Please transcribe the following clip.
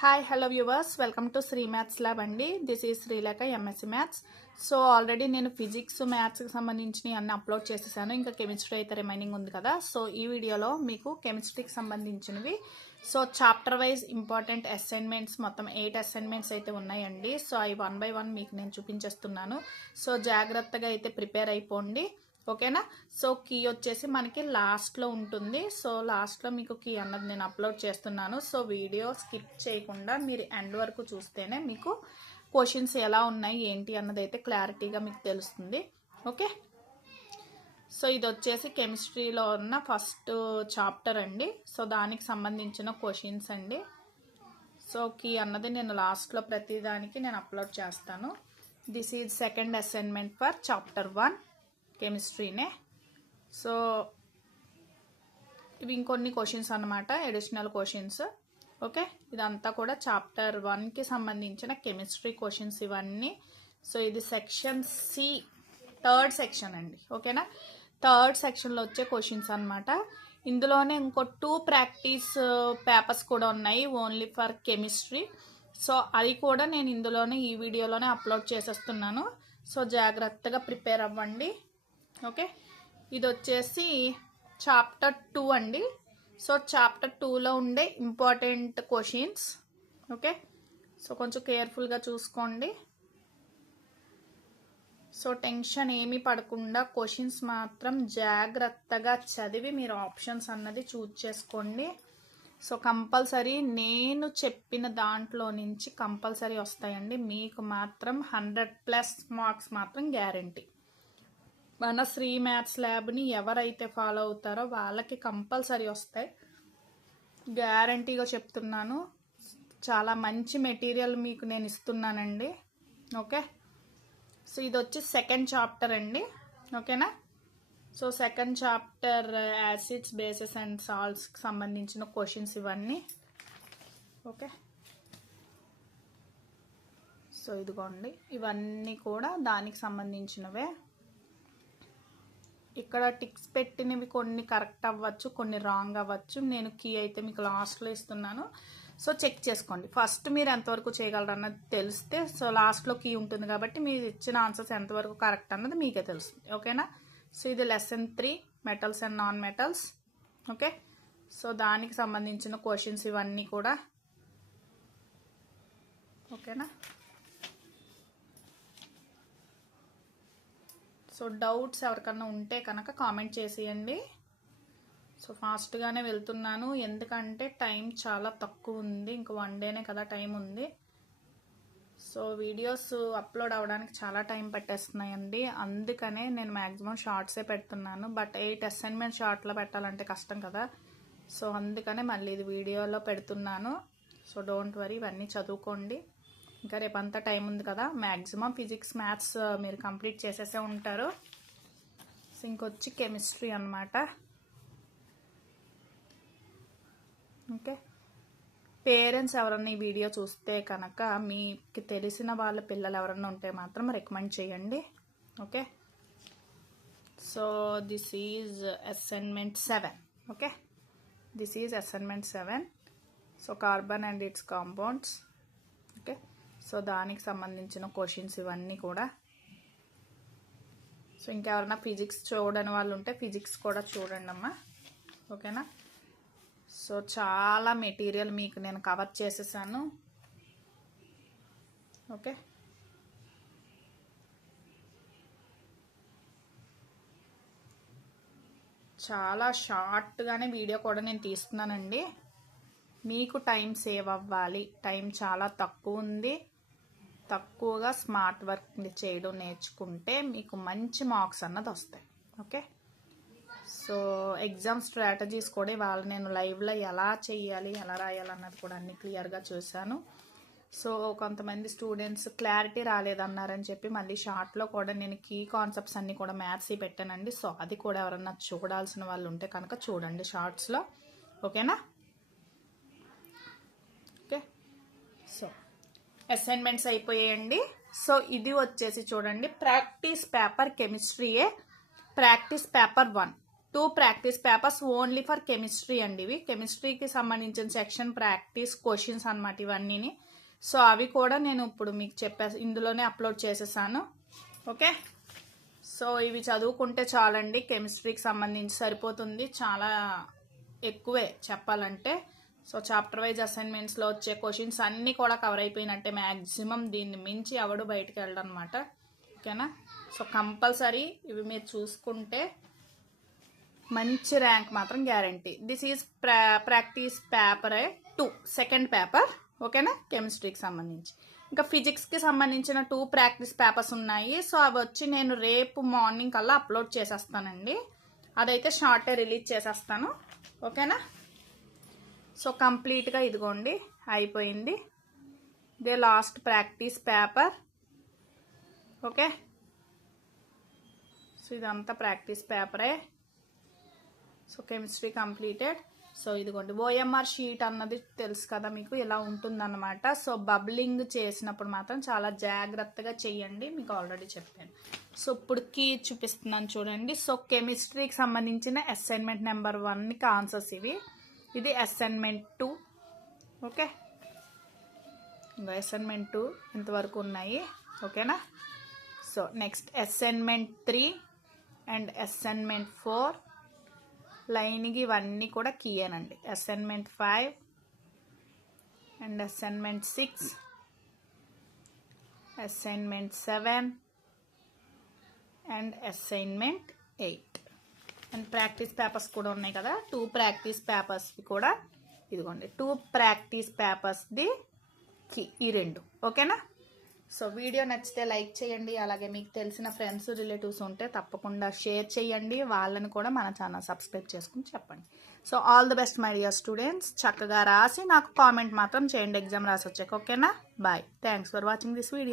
Hi hello viewers, welcome to Sri maths lab అండి. This is Srilekha MSc maths. So already నేను physics మ్యాథ్స్కి సంబంధించి అన్ని అప్లోడ్ చేసేసాను. ఇంకా కెమిస్ట్రీ అయితే రిమైనింగ్ ఉంది కదా. సో ఈ వీడియోలో మీకు కెమిస్ట్రీకి సంబంధించినవి చాప్టర్ వైజ్ ఇంపార్టెంట్ అసైన్మెంట్స్ మొత్తం 8 అసైన్మెంట్స్ అయితే ఉన్నాయండి. సో అవి 1 by 1 మీకు నేను చూపించేస్తున్నాను. సో జాగ్రత్తగా అయితే ప్రిపేర్ అయిపోండి, ఓకేనా. సో కీ వచ్చేసి మనకి లాస్ట్లో ఉంటుంది. సో లాస్ట్లో మీకు కీ అన్నది నేను అప్లోడ్ చేస్తున్నాను. సో వీడియో స్కిప్ చేయకుండా మీరు ఎండ్ వరకు చూస్తేనే మీకు క్వశ్చన్స్ ఎలా ఉన్నాయి ఏంటి అన్నది అయితే క్లారిటీగా మీకు తెలుస్తుంది, ఓకే. సో ఇది వచ్చేసి కెమిస్ట్రీలో ఉన్న ఫస్ట్ చాప్టర్ అండి. సో దానికి సంబంధించిన క్వశ్చన్స్ అండి. సో కీ అన్నది నేను లాస్ట్లో ప్రతిదానికి నేను అప్లోడ్ చేస్తాను. This is second assignment for chapter 1 కెమిస్ట్రీనే. సో ఇవి ఇంకొన్ని క్వశ్చన్స్ అన్నమాట, అడిషనల్ క్వశ్చన్స్, ఓకే. ఇదంతా కూడా చాప్టర్ 1కి సంబంధించిన కెమిస్ట్రీ క్వశ్చన్స్ ఇవన్నీ. సో ఇది సెక్షన్ సి, థర్డ్ సెక్షన్ అండి, ఓకేనా. థర్డ్ సెక్షన్లో వచ్చే క్వశ్చన్స్ అన్నమాట. ఇందులోనే ఇంకో 2 ప్రాక్టీస్ పేపర్స్ కూడా ఉన్నాయి ఓన్లీ ఫర్ కెమిస్ట్రీ. సో అది కూడా నేను ఇందులోనే ఈ వీడియోలోనే అప్లోడ్ చేసేస్తున్నాను. సో జాగ్రత్తగా ప్రిపేర్ అవ్వండి, ఓకే. ఇది వచ్చేసి చాప్టర్ 2 అండి. సో చాప్టర్ 2లో ఉండే ఇంపార్టెంట్ క్వశ్చన్స్, ఓకే. సో కొంచెం కేర్ఫుల్గా చూసుకోండి. సో టెన్షన్ ఏమీ పడకుండా క్వశ్చన్స్ మాత్రం జాగ్రత్తగా చదివి మీరు ఆప్షన్స్ అన్నది చూజ్ చేసుకోండి. సో కంపల్సరీ నేను చెప్పిన దాంట్లో నుంచి కంపల్సరీ వస్తాయండి. మీకు మాత్రం 100+ మార్క్స్ మాత్రం గ్యారంటీ. మన శ్రీ మ్యాథ్స్ ల్యాబ్ని ఎవరైతే ఫాలో అవుతారో వాళ్ళకి కంపల్సరీ వస్తాయి, గ్యారంటీగా చెప్తున్నాను. చాలా మంచి మెటీరియల్ మీకు నేను ఇస్తున్నానండి, ఓకే. సో ఇది వచ్చి సెకండ్ చాప్టర్ అండి, ఓకేనా. So second chapter acids, bases and సాల్ట్స్కి సంబంధించిన క్వశ్చన్స్ ఇవన్నీ, ఓకే. సో ఇదిగోండి, ఇవన్నీ కూడా దానికి సంబంధించినవే. ఇక్కడ టిక్స్ పెట్టినవి కొన్ని కరెక్ట్ అవ్వచ్చు, కొన్ని రాంగ్ అవ్వచ్చు. నేను కీ అయితే మీకు లాస్ట్లో ఇస్తున్నాను. సో చెక్ చేసుకోండి. ఫస్ట్ మీరు ఎంతవరకు చేయగలరు అన్నది తెలిస్తే, సో లాస్ట్లో కీ ఉంటుంది కాబట్టి మీరు ఇచ్చిన ఆన్సర్స్ ఎంతవరకు కరెక్ట్ అన్నది మీకే తెలుస్తుంది, ఓకేనా. సో ఇది lesson 3 metals and non metals, okay. So దానికి సంబంధించిన క్వశ్చన్స్ ఇవన్నీ కూడా, ఓకేనా. సో డౌట్స్ ఎవరికన్నా ఉంటే కనుక కామెంట్ చేసేయండి. సో ఫాస్ట్గానే వెళ్తున్నాను ఎందుకంటే టైం చాలా తక్కువ ఉంది. ఇంక 1 డేనే కదా టైం ఉంది. సో వీడియోస్ అప్లోడ్ అవ్వడానికి చాలా టైం పట్టేస్తున్నాయండి. అందుకనే నేను మ్యాక్సిమం షార్ట్సే పెడుతున్నాను. బట్ 8 అసైన్మెంట్ షార్ట్లో పెట్టాలంటే కష్టం కదా. సో అందుకనే మళ్ళీ ఇది వీడియోలో పెడుతున్నాను. సో డోంట్ వరీ, ఇవన్నీ చదువుకోండి. ఇంకా రేపంతా టైం ఉంది కదా. మ్యాక్సిమం ఫిజిక్స్ మ్యాథ్స్ మీరు కంప్లీట్ చేసేసే ఉంటారు. సో ఇంకొచ్చి కెమిస్ట్రీ అన్నమాట, ఓకే. పేరెంట్స్ ఎవరన్నా ఈ వీడియో చూస్తే కనుక మీకు తెలిసిన వాళ్ళ పిల్లలు ఎవరన్నా ఉంటే మాత్రం రికమెండ్ చేయండి, okay. So this is assignment 7, okay. This is assignment 7. So carbon and it's compounds, okay. So దానికి సంబంధించిన క్వశ్చన్స్ ఇవన్నీ కూడా. సో ఇంకెవరైనా ఫిజిక్స్ చూడని వాళ్ళు ఉంటే ఫిజిక్స్ కూడా చూడండి అమ్మా, ఓకేనా. సో చాలా మెటీరియల్ మీకు నేను కవర్ చేసేసాను, ఓకే. చాలా షార్ట్గానే వీడియో కూడా నేను తీస్తున్నానండి. మీకు టైం సేవ్ అవ్వాలి. టైం చాలా తక్కువ ఉంది. తక్కువగా స్మార్ట్ వర్క్ చేయడం నేర్చుకుంటే మీకు మంచి మార్క్స్ అన్నది వస్తాయి, ఓకే. సో ఎగ్జామ్ స్ట్రాటజీస్ కూడా ఇవాళ నేను లైవ్లో ఎలా చేయాలి, ఎలా రాయాలి అన్నది కూడా అన్ని క్లియర్గా చూశాను. సో కొంతమంది స్టూడెంట్స్ క్లారిటీ రాలేదన్నారని చెప్పి మళ్ళీ షార్ట్లో కూడా నేను కీ కాన్సెప్ట్స్ అన్నీ కూడా మ్యాథ్స్ పెట్టానండి. సో అది కూడా ఎవరన్నా చూడాల్సిన వాళ్ళు ఉంటే కనుక చూడండి షార్ట్స్లో, ఓకేనా. ఓకే, సో అసైన్మెంట్స్ అయిపోయాయండి. సో ఇది వచ్చేసి చూడండి ప్రాక్టీస్ పేపర్ కెమిస్ట్రీయే, practice paper 1 2 practice papers only for chemistry అండి. ఇవి కెమిస్ట్రీకి సంబంధించిన సెక్షన్ ప్రాక్టీస్ క్వశ్చన్స్ అన్నమాట ఇవన్నీని. సో అవి కూడా నేను ఇప్పుడు మీకు ఇందులోనే అప్లోడ్ చేసేసాను. ఓకే, సో ఇవి చదువుకుంటే చాలండి, కెమిస్ట్రీకి సంబంధించి సరిపోతుంది. చాలా ఎక్కువే చెప్పాలంటే. సో చాప్టర్ వైజ్ అసైన్మెంట్స్లో వచ్చే క్వశ్చన్స్ అన్నీ కూడా కవర్ అయిపోయినట్టే మ్యాక్సిమం. దీన్ని మించి ఎవడు బయటకు వెళ్ళడం అనమాట. ఓకేనా, సో కంపల్సరీ ఇవి మీరు చూసుకుంటే మంచి ర్యాంక్ మాత్రం guarantee. This is practice paper 2 second paper. ఓకేనా, కెమిస్ట్రీకి సంబంధించి. ఇంకా ఫిజిక్స్కి సంబంధించిన 2 ప్రాక్టీస్ పేపర్స్ ఉన్నాయి. సో అవి వచ్చి నేను రేపు మార్నింగ్ కల్లా అప్లోడ్ చేసేస్తానండి. అదైతే షార్టే రిలీజ్ చేసేస్తాను. ఓకేనా, సో కంప్లీట్గా ఇదిగోండి అయిపోయింది. ఇదే last practice paper. Okay, so ఇదంతా ప్రాక్టీస్ పేపరే. So chemistry completed. సో ఇదిగోండి ఓఎంఆర్ షీట్ అన్నది తెలుసు కదా మీకు, ఇలా ఉంటుందన్నమాట. సో బబ్లింగ్ చేసినప్పుడు మాత్రం చాలా జాగ్రత్తగా చెయ్యండి, మీకు ఆల్రెడీ చెప్పాను. సో ఇప్పుడు కీ చూపిస్తున్నాను చూడండి. సో కెమిస్ట్రీకి సంబంధించిన అసైన్మెంట్ నెంబర్ 1కి ఆన్సర్స్ ఇవి. ఇది అసైన్మెంట్ 2. ఓకే, ఇంకా అసైన్మెంట్ 2 ఇంతవరకు ఉన్నాయి. ఓకేనా, so next assignment 3 and assignment 4 లైన్కి ఇవన్నీ కూడా కీయేనండి. Assignment 5 and assignment 6, assignment 7 and assignment 8. And practice papers కూడా ఉన్నాయి కదా, 2 ప్రాక్టీస్ పేపర్స్కి కూడా ఇదిగోండి 2 ప్రాక్టీస్ పేపర్స్ది కీ ఈ 2. ఓకేనా, సో వీడియో నచ్చితే లైక్ చేయండి. అలాగే మీకు తెలిసిన ఫ్రెండ్స్ రిలేటివ్స్ ఉంటే తప్పకుండా షేర్ చేయండి, వాళ్ళని కూడా మన ఛానల్ సబ్స్క్రైబ్ చేసుకుని చెప్పండి. So all the best my dear students. చక్కగా రాసి నాకు కామెంట్ మాత్రం చేయండి ఎగ్జామ్ రాసి వచ్చాక. ఓకేనా, bye. Thanks for watching this video.